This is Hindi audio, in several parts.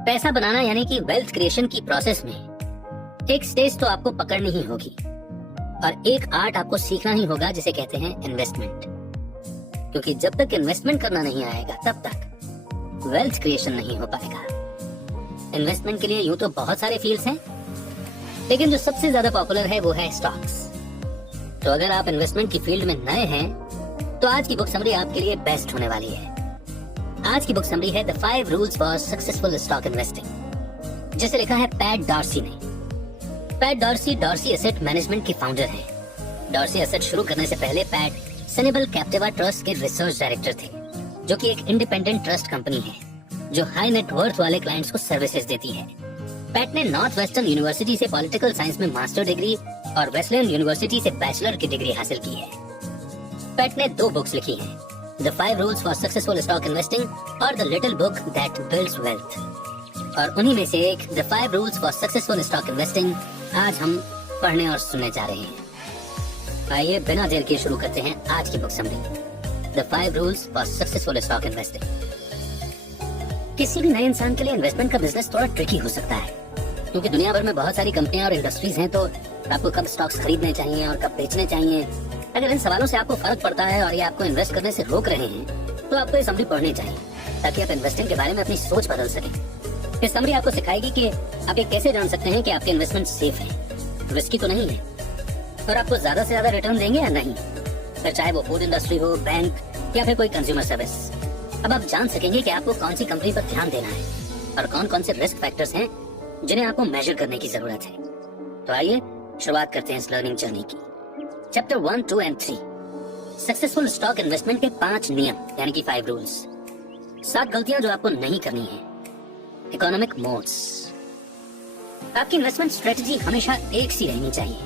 पैसा बनाना यानी कि वेल्थ क्रिएशन की प्रोसेस में एक स्टेज तो आपको पकड़नी ही होगी और एक आर्ट आपको सीखना ही होगा जिसे कहते हैं इन्वेस्टमेंट। क्योंकि जब तक इन्वेस्टमेंट करना नहीं आएगा तब तक वेल्थ क्रिएशन नहीं हो पाएगा। इन्वेस्टमेंट के लिए यूं तो बहुत सारे फील्ड्स हैं, लेकिन जो सबसे ज्यादा पॉपुलर है वो है स्टॉक्स। तो अगर आप इन्वेस्टमेंट की फील्ड में नए हैं तो आज की बुक समरी आपके लिए बेस्ट होने वाली है। आज की बुक समरी है the 5 rules for successful stock investing, जिसे लिखा है पैट डॉर्सी ने। Pat Dorsey Dorsey asset management के फाउंडर हैं। डॉर्सी एसेट शुरू करने से पहले पैट सनेबल कैप्टिवा ट्रस्ट के रिसर्च डायरेक्टर थे, जो कि एक इंडिपेंडेंट ट्रस्ट कंपनी है जो हाई नेट वर्थ वाले क्लाइंट्स को सर्विसेज देती है। पैट ने नॉर्थ वेस्टर्न यूनिवर्सिटी से पॉलिटिकल साइंस में मास्टर डिग्री और वेस्टलैंड यूनिवर्सिटी से बैचलर की डिग्री हासिल की है। पैट ने 2 बुक्स लिखी हैं, the 5 rules for successful stock investing और the little book that builds wealth. और उन्हीं में से एक the 5 rules for successful stock investing आज हम पढ़ने और सुनने जा रहे हैं। आइए बिना देर के शुरू करते हैं आज की book summary, the 5 rules for successful stock investing. किसी भी नए इंसान के लिए इन्वेस्टमेंट का बिजनेस थोड़ा ट्रिकी हो सकता है, क्योंकि दुनिया भर में बहुत सारी कंपनियां और इंडस्ट्रीज हैं, तो आपको कब स्टॉक्स खरीदने चाहिए और कब बेचने चाहिए। अगर इन सवालों से आपको फर्क पड़ता है और ये आपको इन्वेस्ट करने से रोक रहे हैं तो आपको ये समरी पढ़नी चाहिए, ताकि आप इन्वेस्टिंग के बारे में अपनी सोच बदल सकें। ये समरी आपको सिखाएगी कि आप ये कैसे जान सकते हैं कि आपके इन्वेस्टमेंट सेफ है, रिस्की तो नहीं है, और आपको ज्यादा से ज्यादा रिटर्न देंगे या नहीं, फिर चाहे वो फूड इंडस्ट्री हो, बैंक या फिर कोई कंज्यूमर सर्विस। अब आप जान सकेंगे कि आपको कौन सी कंपनी पर ध्यान देना है और कौन कौन से रिस्क फैक्टर्स हैं जिन्हें आपको मेजर करने की जरूरत है। तो आइए शुरुआत करते हैं इस लर्निंग जर्नी की। Chapter 1, 2 and 3, successful stock investment के 5 नियम यानी कि 5 रूल्स। 7 गलतियां जो आपको नहीं करनी है। Economic modes. आपकी इन्वेस्टमेंट स्ट्रेटजी हमेशा एक सी रहनी चाहिए।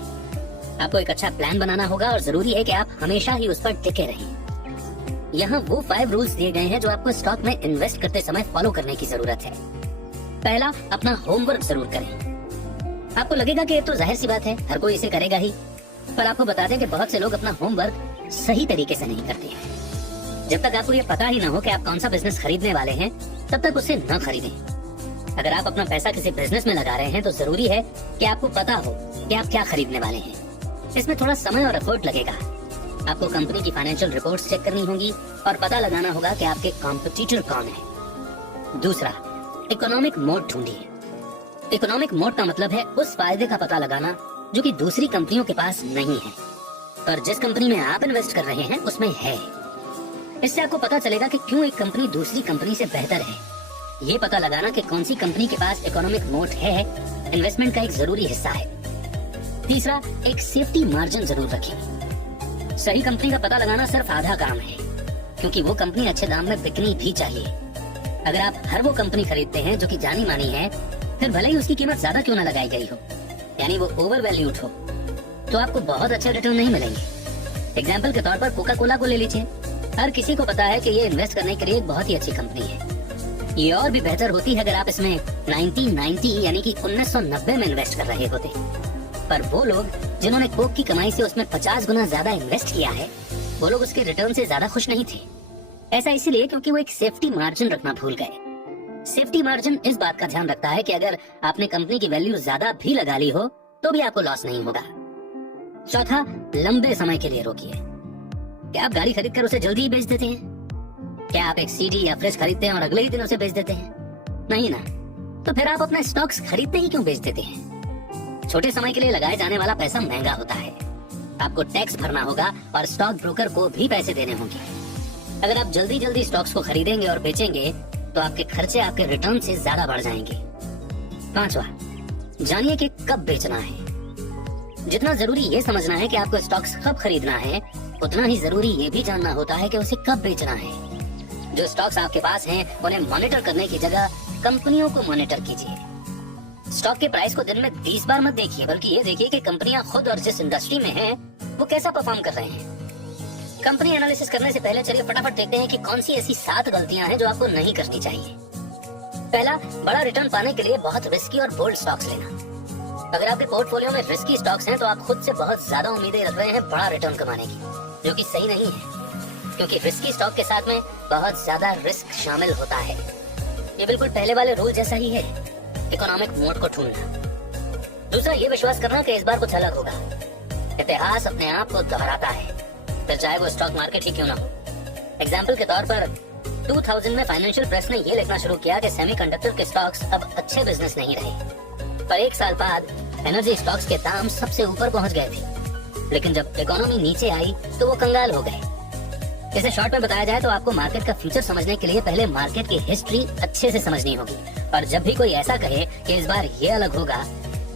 आपको एक अच्छा प्लान बनाना होगा और जरूरी है कि आप हमेशा ही उस पर टिके रहें। यहाँ वो 5 रूल्स दिए गए हैं जो आपको स्टॉक में इन्वेस्ट करते समय फॉलो करने की जरूरत है। पहला, अपना होमवर्क जरूर करें। आपको लगेगा कि ये तो जाहिर सी बात है, हर कोई इसे करेगा ही, पर आपको बता दें कि बहुत से लोग अपना होमवर्क सही तरीके से नहीं करते हैं। जब तक आपको ये पता ही ना हो कि आप कौन सा बिजनेस खरीदने वाले हैं, तब तक उसे न खरीदें। अगर आप अपना पैसा किसी बिजनेस में लगा रहे हैं तो जरूरी है कि आपको पता हो कि आप क्या खरीदने वाले हैं। इसमें थोड़ा समय और एफर्ट लगेगा। आपको कंपनी की फाइनेंशियल रिपोर्ट्स चेक करनी होगी और पता लगाना होगा कि आपके कॉम्पिटिटर कौन है। दूसरा, इकोनॉमिक मोड ढूंढिए। इकोनॉमिक मोड का मतलब है उस फायदे का पता लगाना जो कि दूसरी कंपनियों के पास नहीं है, पर जिस कंपनी में आप इन्वेस्ट कर रहे हैं उसमें है। इससे आपको पता चलेगा कि क्यों एक कंपनी दूसरी कंपनी से बेहतर है। ये पता लगाना कि कौन सी कंपनी के पास इकोनॉमिक मोड है, इन्वेस्टमेंट का एक जरूरी हिस्सा है। तीसरा, एक सेफ्टी मार्जिन जरूर रखें। सही कंपनी का पता लगाना सिर्फ आधा काम है, क्योंकि वो कंपनी अच्छे दाम में बिकनी भी चाहिए। अगर आप हर वो कंपनी खरीदते हैं जो कि जानी मानी है, फिर भले ही उसकी कीमत ज्यादा क्यों ना लगाई गई हो, यानी वो ओवर वैल्यूड हो, तो आपको बहुत अच्छे रिटर्न नहीं मिलेंगे। एग्जाम्पल के तौर पर कोका कोला को ले लीजिए। हर किसी को पता है कि ये इन्वेस्ट करने के लिए एक बहुत ही अच्छी कंपनी है। ये और भी बेहतर होती है अगर आप इसमें 1990 यानी कि 1990 में इन्वेस्ट कर रहे होते। पर वो लोग जिन्होंने कोक की कमाई से उसमें 50 गुना ज्यादा इन्वेस्ट किया है, वो लोग उसके रिटर्न से ज्यादा खुश नहीं थे। ऐसा इसलिए क्योंकि वो एक सेफ्टी मार्जिन रखना भूल गए। सेफ्टी मार्जिन इस बात का ध्यान रखता है कि अगर आपने कंपनी की वैल्यू ज्यादा भी लगा ली हो तो भी आपको लॉस नहीं होगा। चौथा, लंबे समय के लिए रोकिए। क्या आप गाड़ी खरीद कर उसे जल्दी ही बेच देते हैं? क्या आप एक सीडी या फ्रिज खरीदते हैं और अगले ही दिन उसे बेच देते हैं? नहीं ना। तो फिर आप अपना स्टॉक्स खरीदते ही क्यों बेच देते हैं? छोटे समय के लिए लगाए जाने वाला पैसा महंगा होता है। आपको टैक्स भरना होगा और स्टॉक ब्रोकर को भी पैसे देने होंगे। अगर आप जल्दी जल्दी स्टॉक्स को खरीदेंगे और बेचेंगे तो आपके खर्चे आपके रिटर्न से ज्यादा बढ़ जाएंगे। पांचवा, जानिए कि कब बेचना है। जितना जरूरी ये समझना है कि आपको स्टॉक्स कब खरीदना है, उतना ही जरूरी ये भी जानना होता है कि उसे कब बेचना है। जो स्टॉक्स आपके पास हैं, उन्हें मॉनिटर करने की जगह कंपनियों को मॉनिटर कीजिए। स्टॉक के प्राइस को दिन में 20 बार मत देखिए, बल्कि ये देखिए कि कंपनियां खुद और जिस इंडस्ट्री में हैं, वो कैसा परफॉर्म कर रहे हैं। कंपनी एनालिसिस करने से पहले चलिए फटाफट देखते हैं कि कौन सी ऐसी 7 गलतियां हैं जो आपको नहीं करनी चाहिए। पहला, बड़ा रिटर्न पाने के लिए बहुत रिस्की और बोल्ड स्टॉक्स लेना। अगर आपके पोर्टफोलियो में रिस्की स्टॉक्स हैं तो आप खुद से बहुत ज्यादा उम्मीदें रख रहे हैं बड़ा रिटर्न कमाने की, जो कि सही नहीं है, क्योंकि रिस्की स्टॉक के साथ में बहुत ज्यादा रिस्क शामिल होता है। ये बिल्कुल पहले वाले रूल जैसा ही है, इकोनॉमिक मोड को ढूंढना। दूसरा ये विश्वास करना कि इस बार कुछ अलग होगा। इतिहास अपने आप को दोहराता है, फिर चाहे वो स्टॉक मार्केट ही क्यों ना हो। एग्जाम्पल के तौर पर 2000 में फाइनेंशियल प्रेस ने ये लिखना शुरू किया कि सेमीकंडक्टर के स्टॉक्स अब अच्छे बिजनेस नहीं रहे, पर एक साल बाद एनर्जी स्टॉक्स के दाम सबसे ऊपर पहुंच गए थे। लेकिन जब इकोनॉमी नीचे आई तो वो कंगाल हो गए। इसे शॉर्ट में बताया जाए तो आपको मार्केट का फ्यूचर समझने के लिए पहले मार्केट की हिस्ट्री अच्छे से समझनी होगी, और जब भी कोई ऐसा कहे कि इस बार ये अलग होगा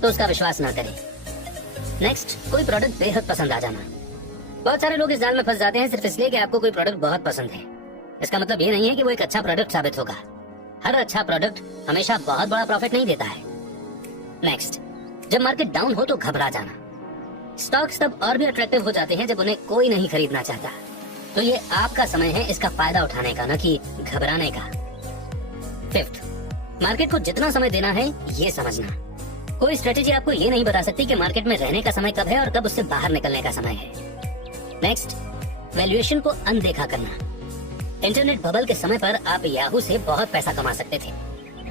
तो उसका विश्वास ना करें। नेक्स्ट, कोई प्रोडक्ट बेहद पसंद आ जाना। बहुत सारे लोग इस जाल में फंस जाते हैं सिर्फ इसलिए कि आपको कोई प्रोडक्ट बहुत पसंद है। इसका मतलब ये नहीं है कि वो एक अच्छा प्रोडक्ट साबित होगा। हर अच्छा प्रोडक्ट हमेशा बहुत बड़ा प्रॉफिट नहीं देता है। नेक्स्ट, जब मार्केट डाउन हो तो घबरा जाना। स्टॉक्स तब और भी अट्रैक्टिव हो जाते हैं जब उन्हें कोई नहीं खरीदना चाहता। तो ये आपका समय है इसका फायदा उठाने का, न कि घबराने का। फिफ्थ, मार्केट को जितना समय देना है ये समझना। कोई स्ट्रेटेजी आपको ये नहीं बता सकती कि मार्केट में रहने का समय कब है और कब उससे बाहर निकलने का समय है। नेक्स्ट, वैल्यूएशन को अनदेखा करना। इंटरनेट बबल के समय पर आप याहू से बहुत पैसा कमा सकते थे,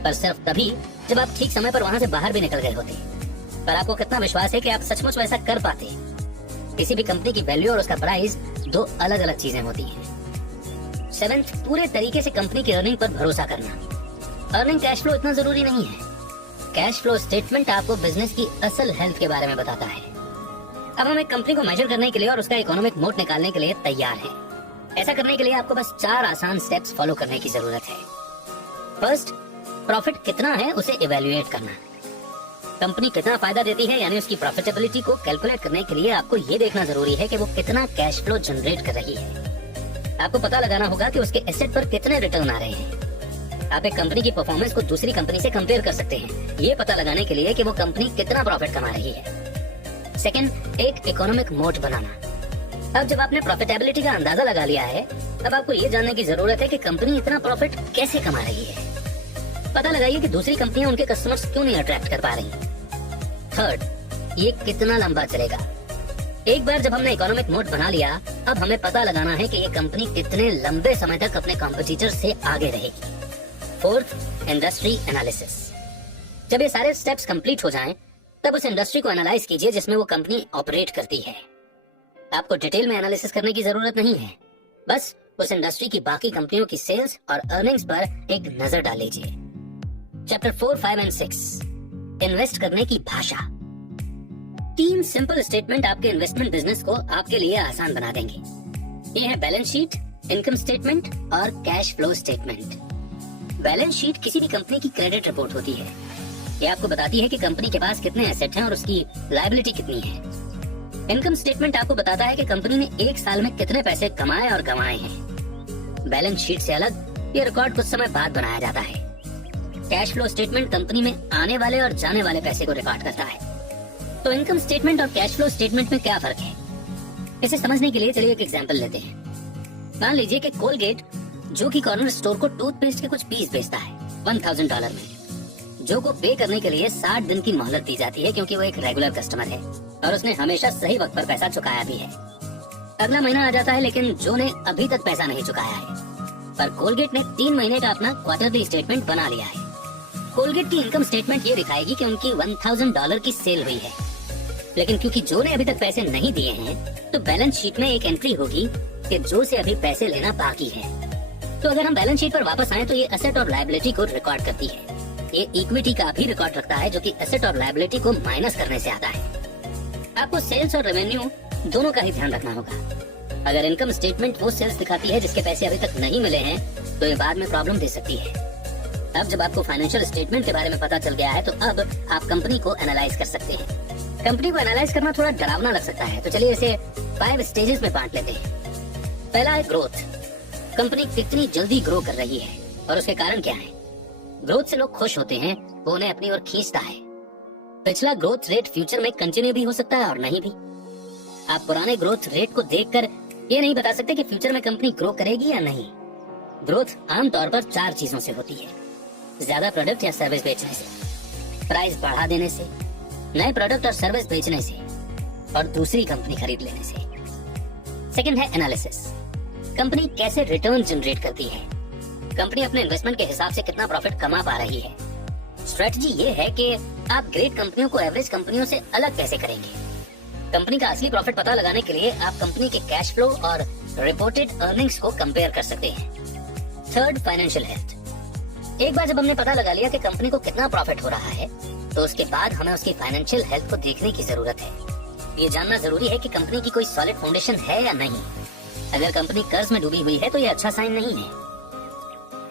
पर सिर्फ तभी जब आप ठीक समय पर वहां से बाहर भी निकल गए होते। पर आपको कितना विश्वास है कि आप सचमुच वैसा कर पाते? किसी भी कंपनी की वैल्यू और उसका प्राइस दो अलग अलग चीजें होती हैं। सेवेंथ, पूरे तरीके से कंपनी की अर्निंग पर भरोसा करना। अर्निंग कैश फ्लो इतना जरूरी नहीं है। कैश फ्लो स्टेटमेंट आपको बिजनेस की असल हेल्थ के बारे में बताता है। अब हम एक कंपनी को मेजर करने के लिए और उसका इकोनॉमिक मोड निकालने के लिए तैयार हैं। ऐसा करने के लिए आपको बस 4 आसान स्टेप्स फॉलो करने की जरूरत है। फर्स्ट, प्रॉफिट कितना है उसे इवेल्युएट करना। कंपनी कितना फायदा देती है यानी उसकी प्रॉफिटेबिलिटी को कैलकुलेट करने के लिए आपको ये देखना जरूरी है कि वो कितना कैश फ्लो जनरेट कर रही है। आपको पता लगाना होगा कि उसके एसेट पर कितने रिटर्न आ रहे हैं। आप एक कंपनी की परफॉर्मेंस को दूसरी कंपनी से कंपेयर कर सकते हैं, ये पता लगाने के लिए कि वो कंपनी कितना प्रॉफिट कमा रही है। सेकंड, एक इकोनॉमिक मोड बनाना। अब जब आपने प्रॉफिटेबिलिटी का अंदाजा लगा लिया है, तब आपको ये जानने की जरूरत है कि कंपनी इतना प्रॉफिट कैसे कमा रही है। पता लगाइए कि दूसरी कंपनियां उनके कस्टमर्स क्यों नहीं अट्रैक्ट कर पा रही। थर्ड, ये कितना लंबा चलेगा। एक बार जब हमने इकोनॉमिक मोड बना लिया, अब हमें पता लगाना है कि ये कंपनी कितने लंबे समय तक अपने कॉम्पिटिटर से आगे रहेगी। Fourth, industry analysis. जब ये सारे स्टेप्स कंप्लीट हो जाएं, तब उस इंडस्ट्री को एनालाइज कीजिए जिसमें वो कंपनी ऑपरेट करती है। आपको डिटेल में एनालिसिस करने की जरूरत नहीं है, बस उस इंडस्ट्री की बाकी कंपनियों की सेल्स और अर्निंग्स पर एक नजर डाल लीजिए। चैप्टर 4, 5 और 6, इन्वेस्ट करने की भाषा। 3 सिंपल स्टेटमेंट आपके इन्वेस्टमेंट बिजनेस को आपके लिए आसान बना देंगे। ये है बैलेंस शीट, इनकम स्टेटमेंट और cash flow statement. Balance sheet किसी भी कंपनी की क्रेडिट रिपोर्ट होती है। ये आपको बताती है कि कंपनी के पास कितने एसेट हैं और उसकी लायबिलिटी कितनी है। इनकम स्टेटमेंट आपको बताता है कि कंपनी ने एक साल में कितने पैसे कमाए और गंवाए हैं। बैलेंस शीट से अलग ये रिकॉर्ड कुछ समय बाद बनाया जाता है। कैश फ्लो स्टेटमेंट कंपनी में आने वाले और जाने वाले पैसे को रिकॉर्ड करता है। तो इनकम स्टेटमेंट और कैश फ्लो स्टेटमेंट में क्या फर्क है, इसे समझने के लिए चलिए एक एग्जांपल लेते हैं। मान लीजिए कि कोलगेट, जो कि कॉर्नर स्टोर को टूथपेस्ट के कुछ पीस बेचता है $1000 में, जो को पे करने के लिए 60 दिन की मोहलत दी जाती है क्योंकि वो एक रेगुलर कस्टमर है और उसने हमेशा सही वक्त पर पैसा चुकाया भी है। अगला महीना आ जाता है लेकिन जो ने अभी तक पैसा नहीं चुकाया है, पर कोलगेट ने 3 महीने का अपना क्वार्टरली स्टेटमेंट बना लिया है। कोलगेट की इनकम स्टेटमेंट ये दिखाएगी कि उनकी $1000 की सेल हुई है, लेकिन क्योंकि जो ने अभी तक पैसे नहीं दिए हैं, तो बैलेंस शीट में एक एंट्री होगी कि जो से अभी पैसे लेना बाकी है। तो अगर हम बैलेंस शीट पर वापस आए तो ये एसेट और लायबिलिटी को रिकॉर्ड करती है। ये इक्विटी का भी रिकॉर्ड रखता है जो कि एसेट और लायबिलिटी को माइनस करने से आता है। आपको सेल्स और रेवेन्यू दोनों का ही ध्यान रखना होगा। अगर इनकम स्टेटमेंट वो सेल्स दिखाती है जिसके पैसे अभी तक नहीं मिले हैं, तो ये बाद में प्रॉब्लम दे सकती है। अब जब आपको फाइनेंशियल स्टेटमेंट के बारे में पता चल गया है, तो अब आप कंपनी को एनालाइज कर सकते हैं। कंपनी को एनालाइज करना थोड़ा डरावना लग सकता है, तो चलिए इसे 5 स्टेजेस में बांट लेते हैं। पहला है ग्रोथ। कंपनी कितनी जल्दी ग्रो कर रही है और उसके कारण क्या है। ग्रोथ से लोग खुश होते हैं, वो उन्हें अपनी ओर खींचता है। पिछला ग्रोथ रेट फ्यूचर में कंटिन्यू भी हो सकता है और नहीं भी। आप पुराने ग्रोथ रेट को देखकर ये नहीं बता सकते कि फ्यूचर में कंपनी ग्रो करेगी या नहीं। ग्रोथ आमतौर पर 4 चीजों से होती है: ज्यादा प्रोडक्ट या सर्विस बेचने से, प्राइस बढ़ा देने से, नए प्रोडक्ट और सर्विस बेचने से, और दूसरी कंपनी खरीद लेने से। सेकंड है एनालिसिस। कंपनी कैसे रिटर्न जनरेट करती है। कंपनी अपने इन्वेस्टमेंट के हिसाब से कितना प्रॉफिट कमा पा रही है। स्ट्रेटजी ये है कि आप ग्रेट कंपनियों को एवरेज कंपनियों से अलग कैसे करेंगे। कंपनी का असली प्रॉफिट पता लगाने के लिए आप कंपनी के कैश फ्लो और रिपोर्टेड अर्निंग्स को कंपेयर कर सकते हैं। Third, financial health. एक बार जब हमने पता लगा लिया कि कंपनी को कितना प्रॉफिट हो रहा है, तो उसके बाद हमें उसकी फाइनेंशियल हेल्थ को देखने की जरूरत है। ये जानना जरूरी है कि कंपनी की कोई सॉलिड फाउंडेशन है या नहीं। अगर कंपनी कर्ज में डूबी हुई है तो ये अच्छा साइन नहीं है।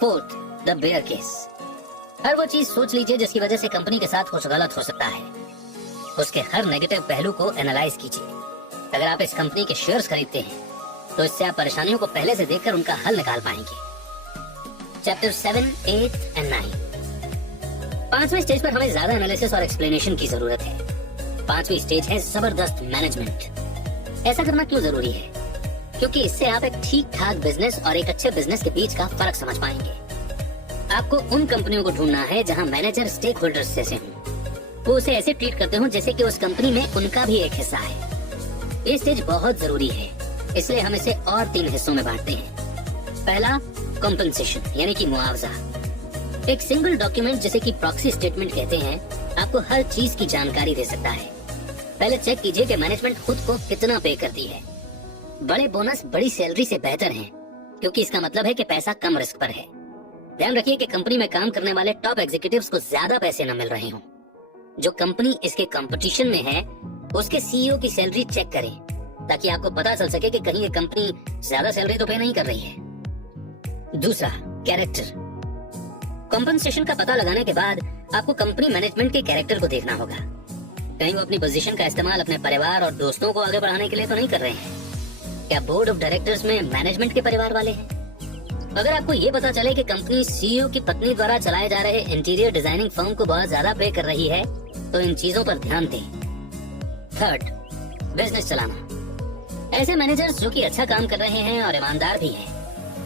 Fourth, the bear case. हर वो चीज सोच लीजिए जिसकी वजह से कंपनी के साथ कुछ गलत हो सकता है। उसके हर नेगेटिव पहलू को एनालाइज कीजिए। अगर आप इस कंपनी के शेयर्स खरीदते हैं तो इससे आप परेशानियों को पहले से देखकर उनका हल निकाल पाएंगे। Chapter 7, 8 and 9। 5वें स्टेज पर हमें ज्यादा एनालिसिस और एक्सप्लेनेशन की जरूरत है। 5वीं स्टेज है जबरदस्त मैनेजमेंट। ऐसा करना क्यों जरूरी है? क्योंकि इससे आप एक ठीक ठाक बिजनेस और एक अच्छे बिजनेस के बीच का फर्क समझ पाएंगे। आपको उन कंपनियों को ढूंढना है जहां मैनेजर स्टेक होल्डर्स जैसे हों। वो उसे ऐसे ट्रीट करते हो जैसे कि उस कंपनी में उनका भी एक हिस्सा है। ये स्टेज बहुत जरूरी है, इसलिए हम इसे और 3 हिस्सों में बांटते हैं। पहला, कॉम्पेंसेशन यानी कि मुआवजा। एक सिंगल डॉक्यूमेंट जिसे कि प्रॉक्सी स्टेटमेंट कहते हैं, आपको हर चीज की जानकारी दे सकता है। पहले चेक कीजिए कि मैनेजमेंट खुद को कितना पे करती है। बड़े बोनस बड़ी सैलरी से बेहतर हैं, क्योंकि इसका मतलब है कि पैसा कम रिस्क पर है। ध्यान रखिए कि कंपनी में काम करने वाले टॉप एग्जीक्यूटिव्स को ज्यादा पैसे न मिल रहे हों। जो कंपनी इसके कंपटीशन में है उसके सीईओ की सैलरी चेक करें, ताकि आपको पता चल सके कि कहीं ये कंपनी ज्यादा सैलरी तो पे नहीं कर रही है। दूसरा, कैरेक्टर। कॉम्पेंसेशन का पता लगाने के बाद आपको कंपनी मैनेजमेंट के कैरेक्टर को देखना होगा। कहीं वो अपनी पोजीशन का इस्तेमाल अपने परिवार और दोस्तों को आगे बढ़ाने के लिए तो नहीं कर रहे हैं। क्या बोर्ड ऑफ डायरेक्टर्स में मैनेजमेंट के परिवार वाले हैं? अगर आपको ये पता चले कि कंपनी सीईओ की पत्नी द्वारा चलाए जा रहे इंटीरियर डिजाइनिंग फर्म को बहुत ज्यादा पे कर रही है, तो इन चीजों पर ध्यान दें। थर्ड, बिजनेस चलाना। ऐसे मैनेजर्स जो कि अच्छा काम कर रहे हैं और ईमानदार भी हैं।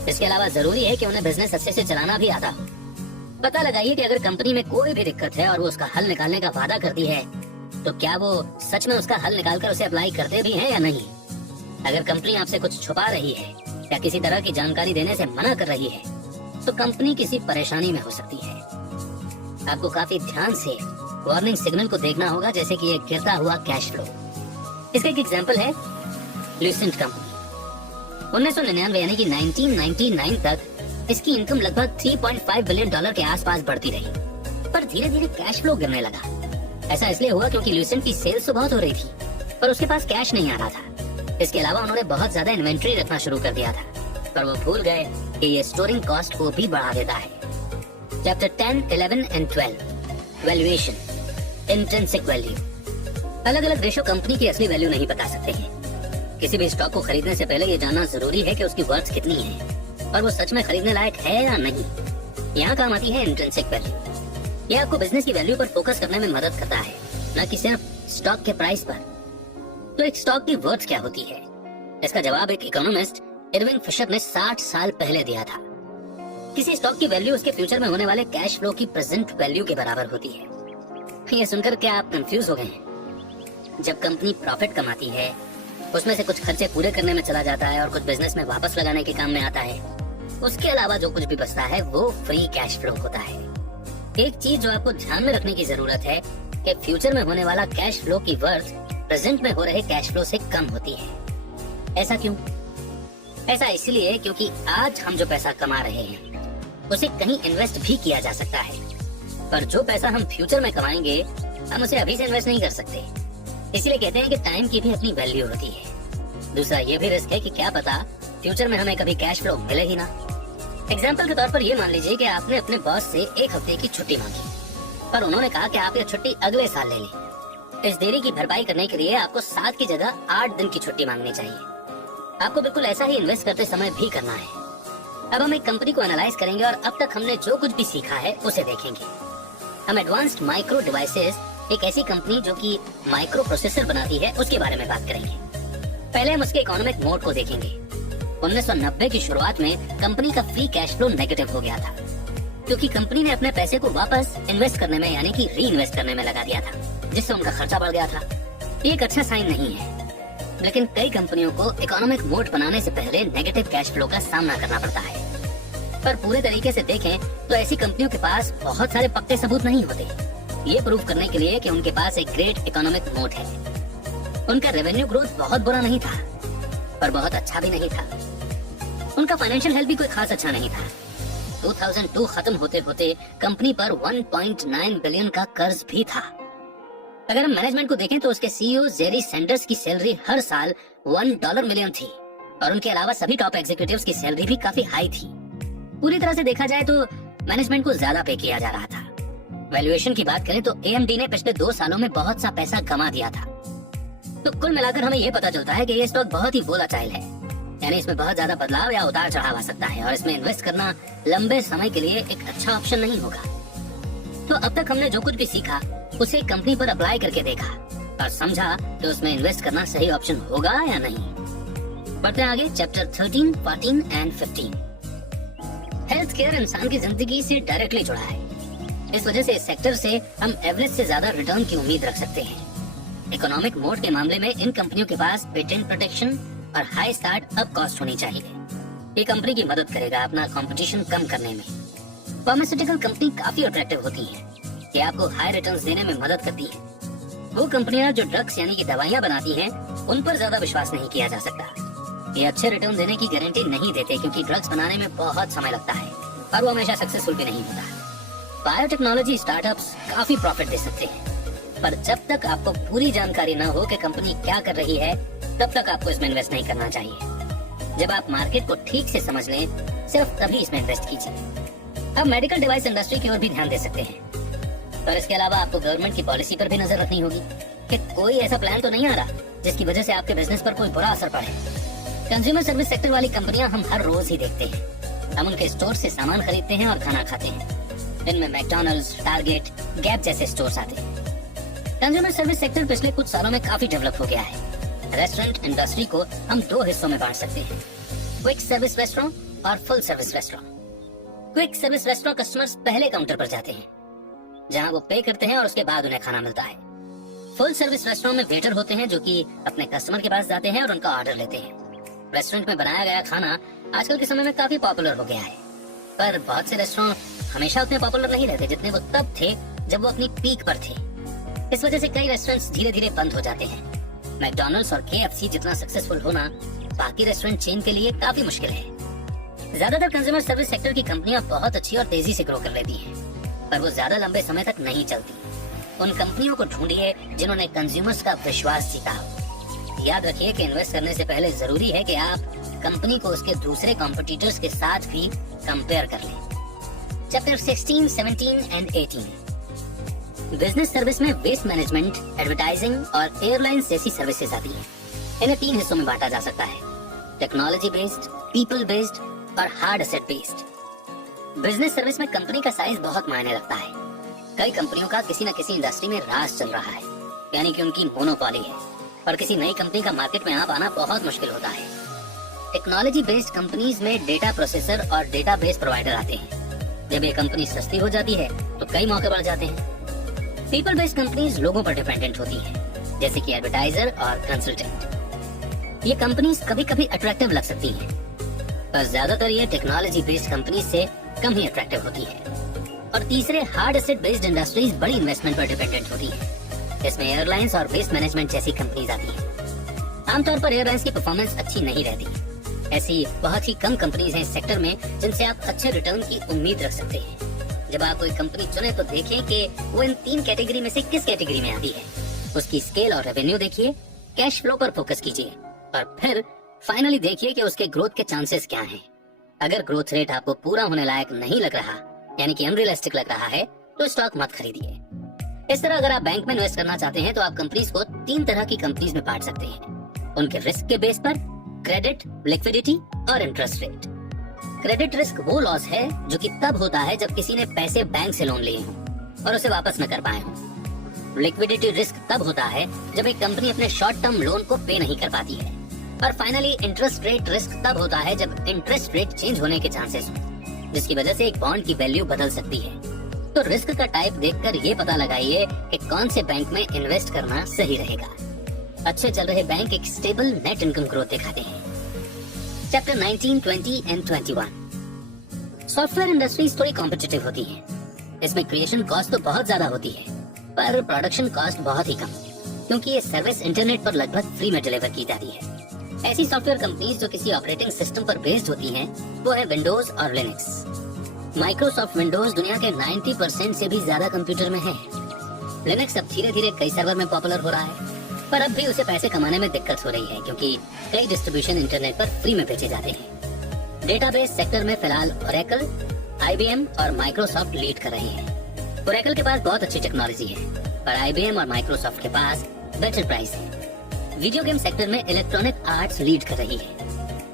इसके अलावा जरूरी है कि उन्हें बिजनेस अच्छे से चलाना भी आता हो। पता लगाइए कि अगर कंपनी में कोई भी दिक्कत है और वो उसका हल निकालने का वादा करती है, तो क्या वो सच में उसका हल निकालकर उसे अप्लाई करते भी हैं या नहीं। अगर कंपनी आपसे कुछ छुपा रही है या किसी तरह की जानकारी देने से मना कर रही है, तो कंपनी किसी परेशानी में हो सकती है। आपको काफी ध्यान से वार्निंग सिग्नल को देखना होगा, जैसे कि एक गिरता हुआ कैश फ्लो। इसका एक एग्जांपल है ल्यूसेंट कंपनी। 1999 यानी कि 1999 तक इसकी इनकम लगभग $3.5 बिलियन के आसपास बढ़ती रही, पर धीरे धीरे कैश फ्लो गिरने लगा। ऐसा इसलिए हुआ क्योंकि ल्यूसेंट की सेल्स तो बहुत हो रही थी, पर उसके पास कैश नहीं आ रहा था। इसके अलावा उन्होंने बहुत ज्यादा इन्वेंट्री रखना शुरू कर दिया था, पर वो भूल गए कि ये स्टोरिंग कॉस्ट को भी बढ़ा देता है। Chapter 10, 11 and 12, valuation, intrinsic value. अलग अलग रेशो कंपनी की असली वैल्यू नहीं बता सकते हैं। किसी भी स्टॉक को खरीदने से पहले ये जानना जरूरी है कि उसकी वर्थ कितनी है और वो सच में खरीदने लायक है या नहीं। यहाँ काम आती है इंट्रिंसिक वैल्यू। ये आपको बिजनेस की वैल्यू पर फोकस करने में मदद करता है, न कि सिर्फ स्टॉक के प्राइस पर। तो एक स्टॉक की वर्थ क्या होती है? इसका जवाब एक इकोनॉमिस्ट एडविन फिशर ने 60 साल पहले दिया था। किसी स्टॉक की वैल्यू उसके फ्यूचर में होने वाले कैश फ्लो की प्रेजेंट वैल्यू के बराबर होती है। ये सुनकर क्या आप कंफ्यूज हो गए हैं? जब कंपनी प्रॉफिट कमाती है, उसमें से कुछ खर्चे पूरे करने में चला जाता है और कुछ बिजनेस में वापस लगाने के काम में आता है। उसके अलावा जो कुछ भी बचता है वो फ्री कैश फ्लो होता है। एक चीज जो आपको ध्यान में रखने की जरूरत है कि फ्यूचर में होने वाला कैश फ्लो की वर्थ प्रेजेंट में हो रहे कैश फ्लो से कम होती है। ऐसा क्यों? ऐसा इसलिए क्योंकि आज हम जो पैसा कमा रहे हैं उसे कहीं इन्वेस्ट भी किया जा सकता है, पर जो पैसा हम फ्यूचर में कमाएंगे हम उसे अभी से इन्वेस्ट नहीं कर सकते। इसलिए कहते हैं कि टाइम की भी अपनी वैल्यू होती है। दूसरा ये भी रिस्क है कि क्या पता फ्यूचर में हमें कभी कैश फ्लो मिले ही ना। एग्जाम्पल के तौर पर ये मान लीजिए कि आपने अपने बॉस से 1 हफ्ते की छुट्टी मांगी, पर उन्होंने कहा कि आप ये छुट्टी अगले साल ले लें। इस देरी की भरपाई करने के लिए आपको 7 की जगह 8 दिन की छुट्टी मांगनी चाहिए। आपको बिल्कुल ऐसा ही इन्वेस्ट करते समय भी करना है। अब हम एक कंपनी को एनालाइज करेंगे और अब तक हमने जो कुछ भी सीखा है उसे देखेंगे। हम एडवांस्ड माइक्रो डिवाइसेस, एक ऐसी कंपनी जो कि माइक्रो प्रोसेसर बनाती है, उसके बारे में बात करेंगे। पहले हम उसके इकोनॉमिक मोड को देखेंगे। 1990 की शुरुआत में कंपनी का फ्री कैश फ्लो नेगेटिव हो गया था, क्योंकि कंपनी ने अपने पैसे को वापस इन्वेस्ट करने में यानी कि री इन्वेस्ट करने में लगा दिया था, जिससे उनका खर्चा बढ़ गया था। ये एक अच्छा साइन नहीं है, लेकिन कई कंपनियों को इकोनॉमिक मोड बनाने से पहले नेगेटिव कैश फ्लो का सामना करना पड़ता है। पर पूरे तरीके से देखें तो ऐसी कंपनियों के पास बहुत सारे पक्के सबूत नहीं होते, ये प्रूव करने के लिए कि उनके पास एक ग्रेट इकोनॉमिक मोट है। उनका रेवेन्यू ग्रोथ बहुत बुरा नहीं था, पर बहुत अच्छा भी नहीं था। उनका फाइनेंशियल हेल्थ भी कोई खास अच्छा नहीं था। 2002 खत्म होते होते कंपनी पर 1.9 बिलियन का कर्ज भी था। अगर हम मैनेजमेंट को देखें तो उसके सीईओ जेरी सैंडर्स की सैलरी हर साल $1 मिलियन थी, और उनके अलावा सभी टॉप एग्जीक्यूटिव्स की सैलरी भी काफी हाई थी। पूरी तरह से देखा जाए तो मैनेजमेंट को ज्यादा पे किया जा रहा था। वैल्यूएशन की बात करें तो AMD ने पिछले 2 सालों में बहुत सा पैसा कमा दिया था। तो कुल मिलाकर हमें यह पता चलता है कि ये स्टॉक बहुत ही वोलाटाइल है, यानी इसमें बहुत ज्यादा बदलाव या उतार चढ़ाव आ सकता है, और इसमें इन्वेस्ट करना लंबे समय के लिए एक अच्छा ऑप्शन नहीं होगा। तो अब तक हमने जो कुछ भी सीखा उसे कंपनी पर अप्लाई करके देखा और समझा कि उसमें इन्वेस्ट करना सही ऑप्शन होगा या नहीं। बढ़ते हैं आगे, चैप्टर 13, 14 एंड 15। हेल्थ केयर इंसान की जिंदगी से डायरेक्टली जुड़ा है। इस वजह से इस सेक्टर से हम एवरेज से ज्यादा रिटर्न की उम्मीद रख सकते हैं। इकोनॉमिक मोड के मामले में इन कंपनियों के पास पेटेंट प्रोटेक्शन और हाई स्टार्टअप कॉस्ट होनी चाहिए। ये कंपनी की मदद करेगा अपना कंपटीशन कम करने में। फार्मास्यूटिकल कंपनी काफी अट्रैक्टिव होती है, ये आपको हाई रिटर्न्स देने में मदद करती है। वो कंपनियां जो ड्रग्स यानी कि दवाइयां बनाती हैं, उन पर ज्यादा विश्वास नहीं किया जा सकता। ये अच्छे रिटर्न देने की गारंटी नहीं देते, क्योंकि ड्रग्स बनाने में बहुत समय लगता है और वो हमेशा सक्सेसफुल भी नहीं होता। बायोटेक्नोलॉजी स्टार्टअप्स काफी प्रॉफिट दे सकते हैं, पर जब तक आपको पूरी जानकारी न हो कि कंपनी क्या कर रही है, तब तक आपको इसमें इन्वेस्ट नहीं करना चाहिए। जब आप मार्केट को ठीक से समझ लें, सिर्फ तभी इसमें इन्वेस्ट कीजिए। अब मेडिकल डिवाइस इंडस्ट्री की ओर भी ध्यान दे सकते हैं, और इसके अलावा आपको गवर्नमेंट की पॉलिसी पर भी नजर रखनी होगी कि कोई ऐसा प्लान तो नहीं आ रहा जिसकी वजह से आपके बिजनेस पर कोई बुरा असर पड़े। कंज्यूमर सर्विस सेक्टर वाली कंपनियां हम हर रोज ही देखते हैं। हम उनके स्टोर से सामान खरीदते हैं और खाना खाते हैं। इनमें मैकडॉनल्ड्स, टारगेट, गैप जैसे स्टोर्स आते हैं। कंज्यूमर सर्विस सेक्टर पिछले कुछ सालों में काफी डेवलप हो गया है। रेस्टोरेंट इंडस्ट्री को हम 2 हिस्सों में बांट सकते हैं, क्विक सर्विस रेस्टोरेंट और full service restaurant. Quick service restaurant customers पहले काउंटर पर जाते हैं, जहां वो पे करते हैं और उसके बाद उन्हें खाना मिलता है। फुल सर्विस रेस्टोरेंट में वेटर होते हैं जो कि अपने कस्टमर के पास जाते हैं और उनका ऑर्डर लेते हैं। रेस्टोरेंट में बनाया गया खाना आजकल के समय में काफी पॉपुलर हो गया है, पर बहुत से रेस्टोरेंट हमेशा उतने पॉपुलर नहीं रहते जितने वो तब थे जब वो अपनी पीक पर थे। इस वजह से कई रेस्टोरेंट्स धीरे धीरे बंद हो जाते हैं। मैकडॉनल्ड्स और KFC जितना सक्सेसफुल होना बाकी रेस्टोरेंट चेन के लिए काफी मुश्किल है। ज्यादातर कंज्यूमर सर्विस सेक्टर की कंपनियां बहुत अच्छी और तेजी से ग्रो कर लेती हैं, पर वो ज्यादा लंबे समय तक नहीं चलती। उन कंपनियों को ढूंढिए जिन्होंने कंज्यूमर्स का विश्वास जीता हो। याद रखिए कि इन्वेस्ट करने से पहले जरूरी है कि आप कंपनी को उसके दूसरे कॉम्पिटिटर्स के साथ भी कंपेयर कर लें। Chapter 16, 17 and 18। बिजनेस सर्विस में वेस्ट मैनेजमेंट, एडवर्टाइजिंग और एयरलाइंस जैसी सर्विसेज आती हैं। इन्हें 3 हिस्सों में बांटा जा सकता है, टेक्नोलॉजी बेस्ड, पीपल बेस्ड और hard asset based. Business service में कंपनी का साइज बहुत मायने रखता है। कई कंपनियों का किसी न किसी इंडस्ट्री में राज चल रहा है, यानी कि उनकी मोनोपोली है, और किसी नई कंपनी का मार्केट में आ पाना बहुत मुश्किल होता है। टेक्नोलॉजी बेस्ड कंपनीज में डेटा प्रोसेसर और डेटाबेस प्रोवाइडर आते हैं। जब ये कंपनी सस्ती हो जाती है तो कई मौके बढ़ जाते हैं। पीपल बेस्ड कंपनीज लोगों पर डिपेंडेंट होती हैं, जैसे कि एडवर्टाइजर और कंसल्टेंट। ये कंपनीज कभी कभी अट्रैक्टिव लग सकती हैं, पर ज्यादातर ये टेक्नोलॉजी बेस्ड कंपनी से कम ही अट्रैक्टिव होती है। और तीसरे हार्ड एसेट बेस्ड इंडस्ट्रीज बड़ी इन्वेस्टमेंट पर डिपेंडेंट होती है। इसमें एयरलाइंस और वेस्ट मैनेजमेंट जैसी कंपनीज आती हैं। आमतौर पर एयरलाइंस की परफॉर्मेंस अच्छी नहीं रहती। ऐसी बहुत ही कम कंपनीज हैं इस सेक्टर में जिनसे आप अच्छे रिटर्न की उम्मीद रख सकते हैं। जब आप कोई कंपनी चुने तो देखें कि वो इन 3 कैटेगरी में से किस कैटेगरी में आती है। उसकी स्केल और रेवेन्यू देखिए, कैश फ्लो पर फोकस कीजिए, और फिर फाइनली देखिए कि उसके ग्रोथ के चांसेस क्या हैं। अगर ग्रोथ रेट आपको पूरा होने लायक नहीं लग रहा, यानी कि अनरियलिस्टिक लग रहा है, तो स्टॉक मत खरीदिए। इस तरह अगर आप बैंक में इन्वेस्ट करना चाहते हैं तो आप कंपनीज को 3 तरह की कंपनीज में बांट सकते हैं, उनके रिस्क के बेस पर, क्रेडिट, लिक्विडिटी और इंटरेस्ट रेट। क्रेडिट रिस्क वो लॉस है जो कि तब होता है जब किसी ने पैसे बैंक से लोन लिए हों और उसे वापस न कर पाए हों। लिक्विडिटी रिस्क तब होता है जब एक कंपनी अपने शॉर्ट टर्म लोन को पे नहीं कर पाती है। और फाइनली इंटरेस्ट रेट रिस्क तब होता है जब इंटरेस्ट रेट चेंज होने के चांसेस हो, जिसकी वजह से एक बॉन्ड की वैल्यू बदल सकती है। तो रिस्क का टाइप देखकर ये पता लगाइए कि कौन से बैंक में इन्वेस्ट करना सही रहेगा। अच्छे चल रहे बैंक एक स्टेबल नेट इनकम ग्रोथ दिखाते हैं। Chapter 19, 20 and 21। सॉफ्टवेयर इंडस्ट्रीज थोड़ी कॉम्पिटिटिव होती है। इसमें क्रिएशन कॉस्ट तो बहुत ज्यादा होती है, पर प्रोडक्शन कॉस्ट बहुत ही कम, क्योंकि ये सर्विस इंटरनेट पर लगभग फ्री में डिलीवर की जाती है। ऐसी सॉफ्टवेयर कंपनीज जो किसी ऑपरेटिंग सिस्टम पर बेस्ड होती हैं, वो है विंडोज और लिनक्स। माइक्रोसॉफ्ट विंडोज दुनिया के 90% से भी ज्यादा कंप्यूटर में है। लिनक्स अब धीरे धीरे कई सर्वर में पॉपुलर हो रहा है, पर अब भी उसे पैसे कमाने में दिक्कत हो रही है, क्योंकि कई डिस्ट्रीब्यूशन इंटरनेट पर फ्री में बेचे जाते हैं। डेटाबेस सेक्टर में फिलहाल ओरेकल, IBM और माइक्रोसॉफ्ट लीड कर रहे हैं। ओरेकल के पास बहुत अच्छी टेक्नोलॉजी है, पर IBM और माइक्रोसॉफ्ट के पास बेटर प्राइस है। वीडियो गेम सेक्टर में इलेक्ट्रॉनिक आर्ट्स लीड कर रही है,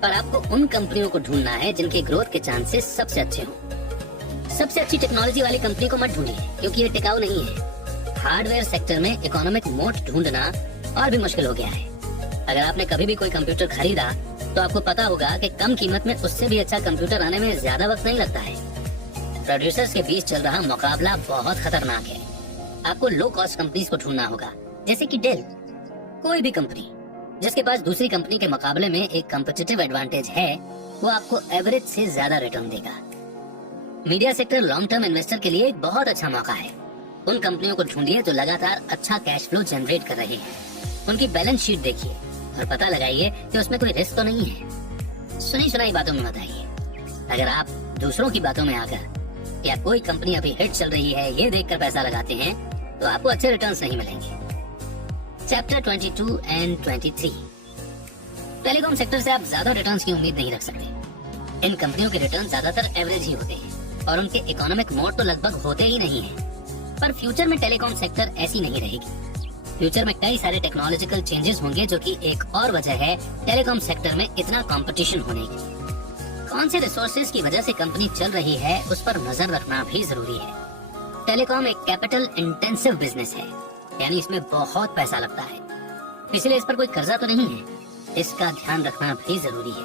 पर आपको उन कंपनियों को ढूंढना है जिनके ग्रोथ के चांसेस सबसे अच्छे हों। सबसे अच्छी टेक्नोलॉजी वाली कंपनी को मत ढूंढिए, क्योंकि ये टिकाऊ नहीं है। हार्डवेयर सेक्टर में इकोनॉमिक मोट ढूंढना और भी मुश्किल हो गया है। अगर आपने कभी भी कोई कंप्यूटर खरीदा तो आपको पता होगा कि कम कीमत में उससे भी अच्छा कंप्यूटर आने में ज्यादा वक्त नहीं लगता है। प्रोड्यूसर्स के बीच चल रहा मुकाबला बहुत खतरनाक है। आपको लो कॉस्ट कंपनीज को ढूंढना होगा, जैसे कि डेल। कोई भी कंपनी जिसके पास दूसरी कंपनी के मुकाबले में एक कॉम्पिटिटिव एडवांटेज है, वो आपको एवरेज से ज्यादा रिटर्न देगा। Media sector long term investor के लिए एक बहुत अच्छा मौका है। उन कंपनियों को ढूंढिए जो लगातार अच्छा कैश फ्लो जनरेट कर रही है। उनकी बैलेंस शीट देखिए और पता लगाइए कि उसमें कोई रिस्क तो नहीं है। सुनी सुनाई बातों में मत आइए। अगर आप दूसरों की बातों में आकर या कोई कंपनी अभी हिट चल रही है ये देखकर पैसा लगाते हैं, तो आपको अच्छे रिटर्न्स नहीं मिलेंगे। Chapter 22 and 23। टेलीकॉम सेक्टर से आप ज्यादा रिटर्न्स की उम्मीद नहीं रख सकते। इन कंपनियों के रिटर्न ज्यादातर एवरेज ही होते हैं और उनके इकोनॉमिक मोड तो लगभग होते ही नहीं है। पर फ्यूचर में टेलीकॉम सेक्टर ऐसी नहीं रहेगी। फ्यूचर में कई सारे टेक्नोलॉजिकल चेंजेस होंगे, जो कि एक और वजह है टेलीकॉम सेक्टर में इतना कंपटीशन होने की। कौन से रिसोर्सेज की वजह से कंपनी चल रही है, उस पर नजर रखना भी जरूरी है। टेलीकॉम एक कैपिटल इंटेंसिव बिजनेस है, यानी इसमें बहुत पैसा लगता है, इसलिए इस पर कोई कर्जा तो नहीं है। इसका ध्यान रखना भी जरूरी है।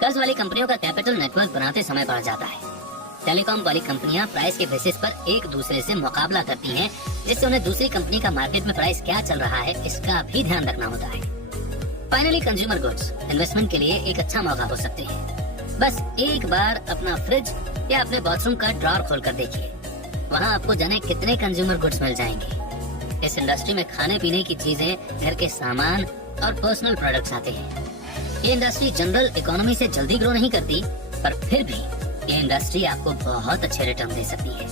कर्ज वाली कंपनियों का कैपिटल नेटवर्क बनाते समय बढ़ जाता है। टेलीकॉम वाली कंपनियां प्राइस के बेसिस पर एक दूसरे से मुकाबला करती हैं, जिससे उन्हें दूसरी कंपनी का मार्केट में प्राइस क्या चल रहा है इसका भी ध्यान रखना होता है। फाइनली कंज्यूमर गुड्स इन्वेस्टमेंट के लिए एक अच्छा मौका हो सकते हैं। बस एक बार अपना फ्रिज या अपने बाथरूम का ड्रॉर खोलकर देखिए, वहाँ आपको जाने कितने कंज्यूमर गुड्स मिल जाएंगे। इस इंडस्ट्री में खाने पीने की चीजें, घर के सामान और पर्सनल प्रोडक्ट्स आते हैं। ये इंडस्ट्री जनरल इकोनॉमी से जल्दी ग्रो नहीं करती, पर फिर भी ये इंडस्ट्री आपको बहुत अच्छे रिटर्न दे सकती है।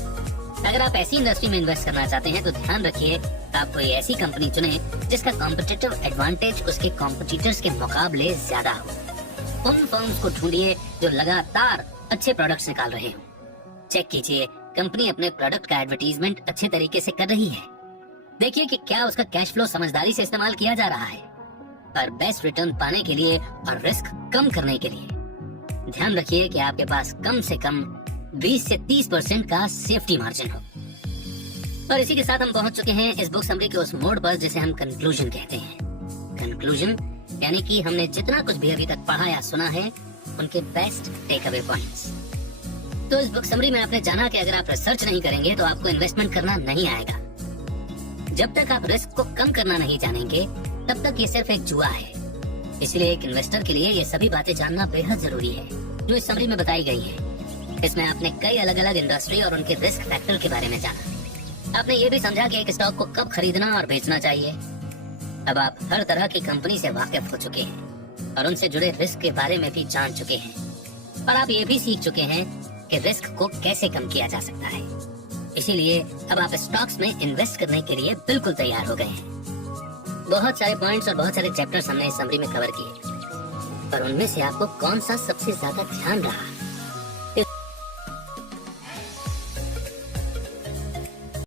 अगर आप ऐसी इंडस्ट्री में इन्वेस्ट करना चाहते हैं तो ध्यान रखिए आप कोई ऐसी कंपनी चुने जिसका कॉम्पिटिटिव एडवांटेज उसके कॉम्पिटिटर्स के मुकाबले ज्यादा हो। उन फर्म्स को ढूंढिए जो लगातार अच्छे प्रोडक्ट्स निकाल रहे हो। चेक कीजिए कंपनी अपने प्रोडक्ट का एडवर्टीजमेंट अच्छे तरीके से कर रही है। देखिए कि क्या उसका कैश फ्लो समझदारी से इस्तेमाल किया जा रहा है। पर बेस्ट रिटर्न पाने के लिए और रिस्क कम करने के लिए ध्यान रखिए कि आपके पास कम से कम 20 से 30% का सेफ्टी मार्जिन हो। और इसी के साथ हम पहुंच चुके हैं इस बुक समरी के उस मोड पर जिसे हम कंक्लूजन कहते हैं। कंक्लूजन यानी कि हमने जितना कुछ भी अभी तक पढ़ा या सुना है उनके बेस्ट टेक अवे पॉइंट्स। तो इस बुक समरी में आपने जाना कि अगर आप रिसर्च नहीं करेंगे तो आपको इन्वेस्टमेंट करना नहीं आएगा। जब तक आप रिस्क को कम करना नहीं जानेंगे तब तक ये सिर्फ एक जुआ है। इसलिए एक इन्वेस्टर के लिए ये सभी बातें जानना बेहद जरूरी है जो इस समरी में बताई गई है। इसमें आपने कई अलग अलग इंडस्ट्री और उनके रिस्क फैक्टर के बारे में जाना। आपने ये भी समझा कि एक स्टॉक को कब खरीदना और बेचना चाहिए। अब आप हर तरह की कंपनी से वाकिफ हो चुके हैं और उनसे जुड़े रिस्क के बारे में भी जान चुके हैं। और आप ये भी सीख चुके हैं कि रिस्क को कैसे कम किया जा सकता है। इसीलिए अब आप स्टॉक्स में इन्वेस्ट करने के लिए बिल्कुल तैयार हो गए हैं। बहुत सारे पॉइंट्स और बहुत सारे चैप्टर्स हमने इस समरी में कवर किए, पर उनमें से आपको कौन सा सबसे ज्यादा ध्यान रहा?